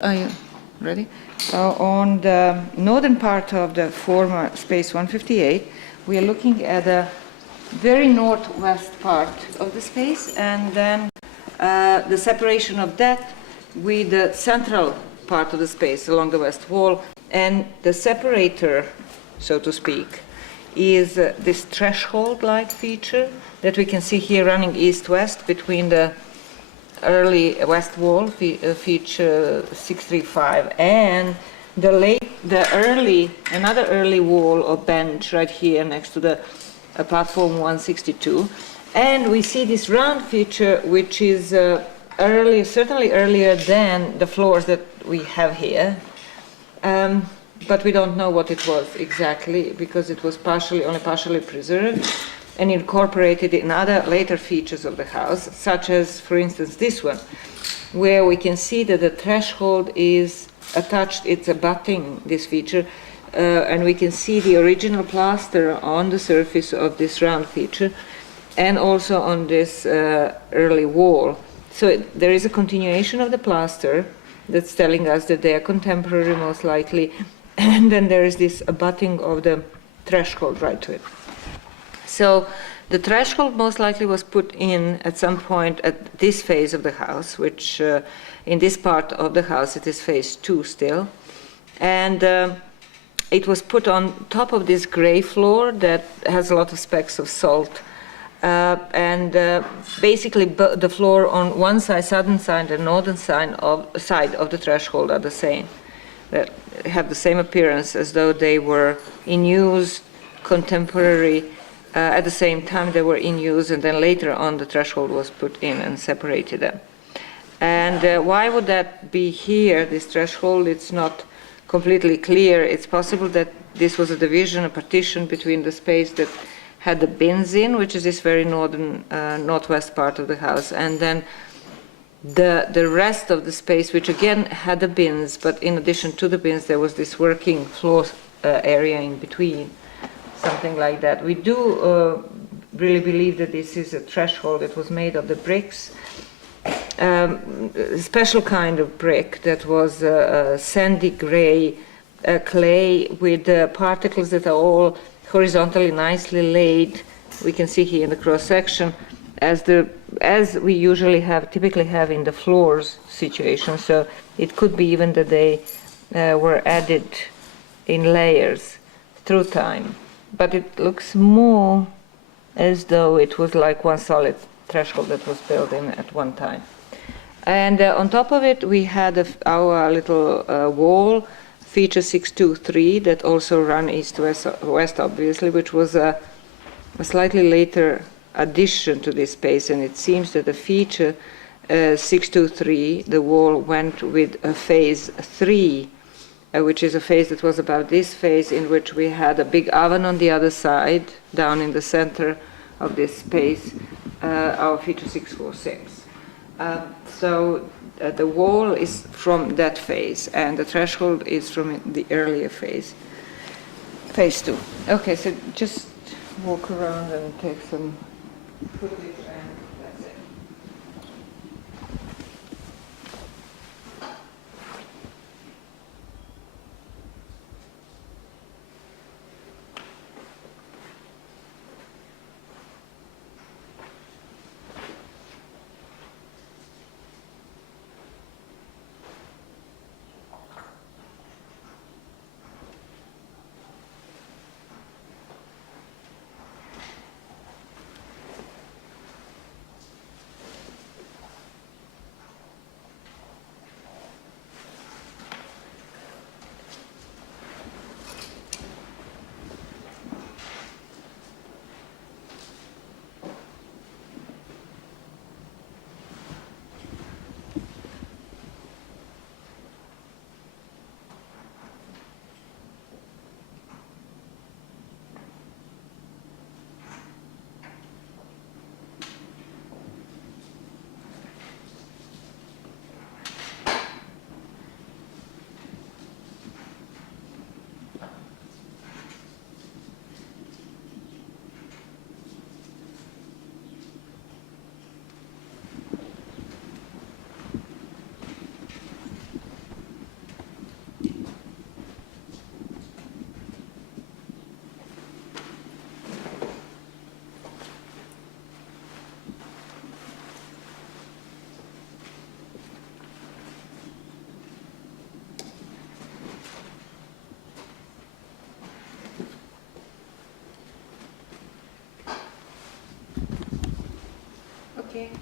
Are you ready? On the northern part of the former space 158, we are looking at the very northwest part of the space, and then the separation of that with the central part of the space along the west wall. And the separator, so to speak, is this threshold-like feature that we can see here running east-west between the early west wall, feature 635, and another early wall or bench right here next to the platform 162. And we see this round feature, which is certainly earlier than the floors that we have here. But we don't know what it was exactly, because it was only partially preserved and incorporated in other later features of the house, such as, for instance, this one, where we can see that the threshold is attached, it's abutting this feature, and we can see the original plaster on the surface of this round feature, and also on this early wall. So there is a continuation of the plaster that's telling us that they are contemporary, most likely, and then there is this abutting of the threshold right to it. So the threshold most likely was put in at some point at this phase of the house, which in this part of the house it is phase 2 still. And it was put on top of this gray floor that has a lot of specks of salt. Basically the floor on one side, southern side and northern side of the threshold are the same. They have the same appearance as though they were in use, contemporary. At the same time they were in use, and then later on the threshold was put in and separated them. And why would that be here, this threshold? It's not completely clear. It's possible that this was a division, a partition between the space that had the bins in, which is this very northwest part of the house, and then the rest of the space, which again had the bins, but in addition to the bins there was this working floor area in between. Something like that. We do really believe that this is a threshold that was made of the bricks, a special kind of brick that was sandy gray clay with particles that are all horizontally nicely laid. We can see here in the cross section as we typically have in the floors situation. So it could be even that they were added in layers through time. But it looks more as though it was like one solid threshold that was built in at one time. And on top of it, we had our little wall, feature 623, that also ran east-west, obviously, which was a slightly later addition to this space. And it seems that the feature 623, the wall went with a phase 3, which is a phase that was about this phase, in which we had a big oven on the other side, down in the center of this space, our feature 646. So the wall is from that phase, and the threshold is from the earlier phase 2. Okay, so just walk around and take some footage, and that's it. you.